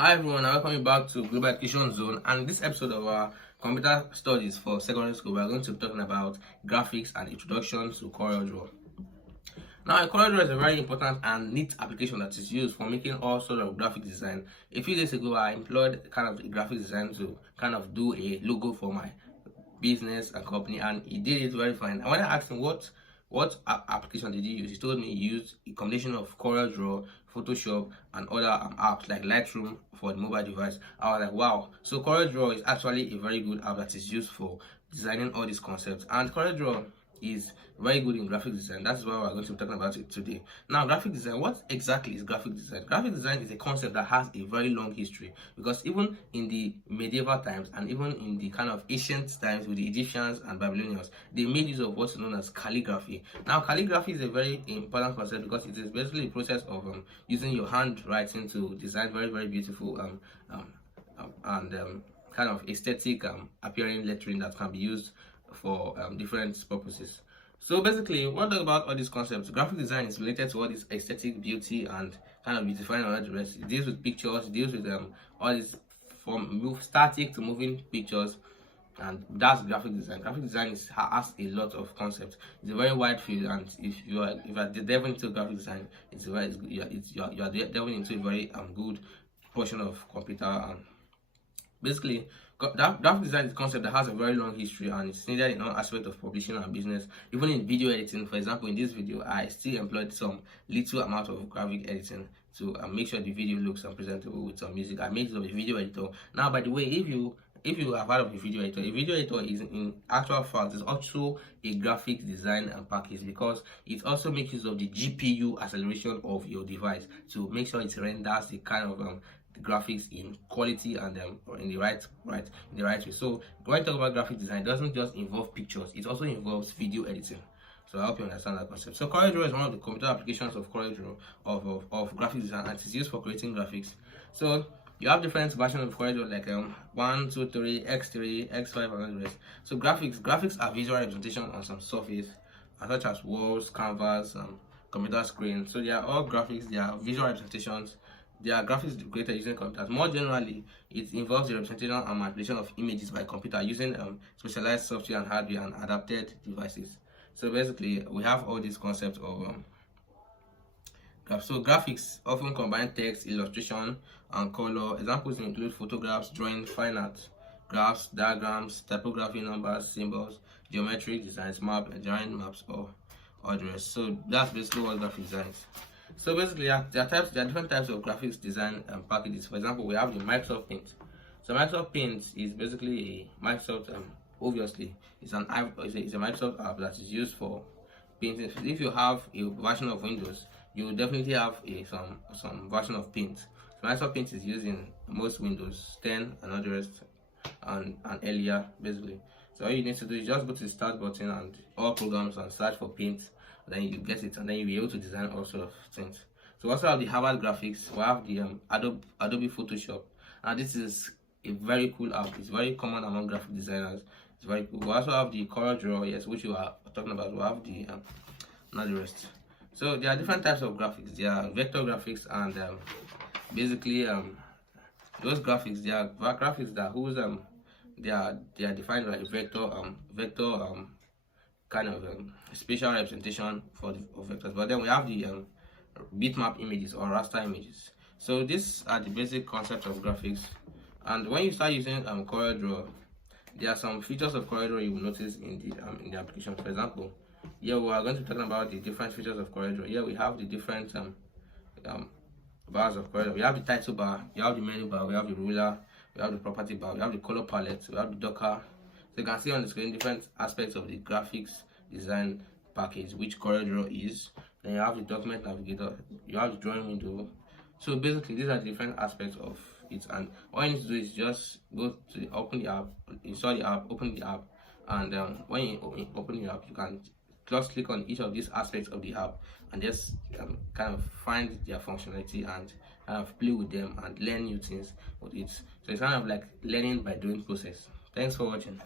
Hi everyone, and welcome back to Global Education Zone. And this episode of our computer studies for secondary school, we are going to be talking about graphics and introduction to CorelDRAW. Now, CorelDRAW is a very important and neat application that is used for making all sorts of graphic design. A few days ago, I employed kind of a graphic design to kind of do a logo for my business and company, and he did it very fine. And when I asked him what application did you use, he told me he used a combination of CorelDRAW, Photoshop, and other apps like Lightroom for the mobile device. I was like, wow. So CorelDRAW is actually a very good app that is used for designing all these concepts. And CorelDRAW is very good in graphic design. That's why we're going to be talking about it today. Now, graphic design, what exactly is graphic design? Graphic design is a concept that has a very long history, because even in the medieval times and even in the kind of ancient times with the Egyptians and Babylonians, they made use of what's known as calligraphy. Now, calligraphy is a very important concept because it is basically a process of using your handwriting to design very beautiful kind of aesthetic appearing lettering that can be used for different purposes. So basically, what about all these concepts? Graphic design is related to all this aesthetic beauty and kind of beautifying all the rest. It deals with pictures, it deals with all this from static to moving pictures, and that's graphic design. Graphic design has a lot of concepts. It's a very wide field, and if you are delving into graphic design, you are delving into a very good portion of computer. Basically, graphic design is a concept that has a very long history, and it's needed in all aspects of publishing and business. Even in video editing, for example, in this video, I still employed some little amount of graphic editing to make sure the video looks presentable with some music. I made use of a video editor. Now, by the way, if you have heard of a video editor is in actual fact is also a graphic design package, because it also makes use of the GPU acceleration of your device to make sure it renders the kind of the graphics in quality and in the right way. So when I talk about graphic design, it doesn't just involve pictures, it also involves video editing. So I hope you understand that concept. So CorelDRAW is one of the computer applications of CorelDRAW of graphic design, and it's used for creating graphics. So you have different versions of CorelDRAW like 1, 2, 3, X3, X5, and all the rest. So graphics are visual representation on some surface, such as walls, canvas, computer screen. So they are all graphics, they are visual representations. They are graphics created using computers. More generally, it involves the representation and manipulation of images by computer using specialized software and hardware and adapted devices. So basically, we have all these concepts of so graphics often combine text, illustration, and color. Examples include photographs, drawing, fine art, graphs, diagrams, typography, numbers, symbols, geometric designs, drawing maps, or others. So that's basically what graphic design is. So basically, there are different types of graphics design packages. For example, we have the Microsoft Paint. So Microsoft Paint is basically a Microsoft obviously it's a Microsoft app that is used for painting. If you have a version of Windows, you will definitely have some version of Paint. So Microsoft Paint is used in most Windows 10 and others and earlier basically. So all you need to do is just go to the start button and all programs and search for Paint. Then you get it, and then you'll be able to design all sorts of things. So we also have the Harvard Graphics. We have the Adobe Photoshop, and this is a very cool app. It's very common among graphic designers. It's very cool. We also have the CorelDRAW, yes, which you are talking about. We have the not the rest. So there are different types of graphics. There are vector graphics, and basically those graphics, they are graphics that whose they are defined by vector kind of spatial representation of vectors. But then we have the bitmap images or raster images. So these are the basic concepts of graphics. And when you start using CorelDRAW, there are some features of CorelDRAW you will notice in the application. For example, here we are going to be talking about the different features of CorelDRAW. Here we have the different bars of CorelDRAW. We have the title bar, we have the menu bar, we have the ruler, we have the property bar, we have the color palette, we have the Docker. So you can see on the screen different aspects of the graphics design package, which CorelDRAW is. Then you have the document navigator, you have the drawing window. So basically, these are the different aspects of it, and all you need to do is just go to open the app, install the app, open the app, and when you open the app, you can just click on each of these aspects of the app and just kind of find their functionality and kind of play with them and learn new things with it. So it's kind of like learning by doing process. Thanks for watching.